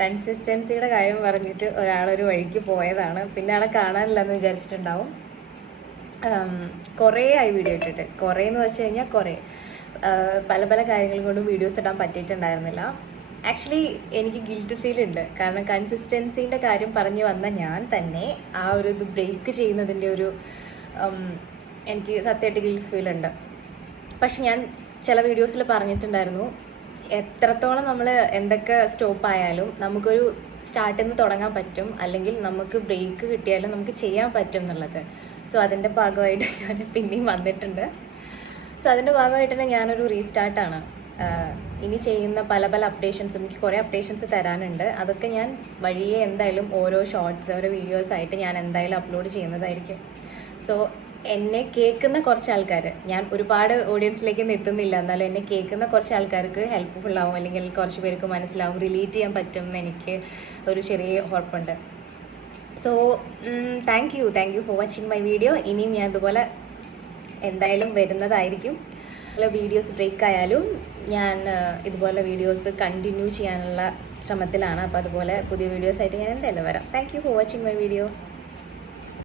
കൺസിസ്റ്റൻസിയുടെ കാര്യം പറഞ്ഞിട്ട് ഒരാളൊരു വഴിക്ക് പോയതാണ്. പിന്നെ ആളെ കാണാനില്ലെന്ന് വിചാരിച്ചിട്ടുണ്ടാവും. കുറേ ആയി വീഡിയോ ഇട്ടിട്ട്, കുറേ എന്ന് വെച്ച് കഴിഞ്ഞാൽ കുറേ പല പല കാര്യങ്ങൾ കൊണ്ടും വീഡിയോസ് ഇടാൻ പറ്റിയിട്ടുണ്ടായിരുന്നില്ല. ആക്ച്വലി എനിക്ക് ഗിൽറ്റ് ഫീൽ ഉണ്ട്. കാരണം കൺസിസ്റ്റൻസീൻ്റെ കാര്യം പറഞ്ഞു വന്ന ഞാൻ തന്നെ ആ ഒരു ഇത് ബ്രേക്ക് ചെയ്യുന്നതിൻ്റെ ഒരു എനിക്ക് സത്യമായിട്ട് ഗിൽറ്റ് ഫീൽ ഉണ്ട്. പക്ഷെ ഞാൻ ചില വീഡിയോസിൽ പറഞ്ഞിട്ടുണ്ടായിരുന്നു, എത്രത്തോളം നമ്മൾ എന്തൊക്കെ സ്റ്റോപ്പായാലും നമുക്കൊരു സ്റ്റാർട്ടിൽ നിന്ന് തുടങ്ങാൻ പറ്റും, അല്ലെങ്കിൽ നമുക്ക് ബ്രേക്ക് കിട്ടിയാലും നമുക്ക് ചെയ്യാൻ പറ്റും എന്നുള്ളത്. സോ അതിൻ്റെ ഭാഗമായിട്ട് ഞാൻ പിന്നെയും വന്നിട്ടുണ്ട്. സോ അതിൻ്റെ ഭാഗമായിട്ട് തന്നെ ഞാനൊരു റീസ്റ്റാർട്ടാണ്. ഇനി ചെയ്യുന്ന പല പല അപ്ഡേഷൻസും, എനിക്ക് കുറേ അപ്ഡേഷൻസ് തരാനുണ്ട്. അതൊക്കെ ഞാൻ വഴിയെ എന്തായാലും ഓരോ ഷോർട്സ്, ഓരോ വീഡിയോസായിട്ട് ഞാൻ എന്തായാലും അപ്ലോഡ് ചെയ്യുന്നതായിരിക്കും. സോ എന്നെ കേൾക്കുന്ന കുറച്ച് ആൾക്കാർ, ഞാൻ ഒരുപാട് ഓഡിയൻസിലേക്ക് എത്തുന്നില്ല, എന്നാലും എന്നെ കേൾക്കുന്ന കുറച്ച് ആൾക്കാർക്ക് ഹെൽപ്ഫുള്ളാവും, അല്ലെങ്കിൽ കുറച്ച് പേർക്ക് മനസ്സിലാവും, റിലേറ്റ് ചെയ്യാൻ പറ്റും എന്ന് എനിക്ക് ഒരു ചെറിയ ഉറപ്പുണ്ട്. So thank you for watching my video. ഇനിയും ഞാൻ ഇതുപോലെ എന്തായാലും വരുന്നതായിരിക്കും. വീഡിയോസ് ബ്രേക്ക് ആയാലും ഞാൻ ഇതുപോലെ വീഡിയോസ് കണ്ടിന്യൂ ചെയ്യാനുള്ള ശ്രമത്തിലാണ്. അപ്പോൾ അതുപോലെ പുതിയ വീഡിയോസായിട്ട് ഞാൻ എന്തായാലും വരാം. Thank you for watching my video.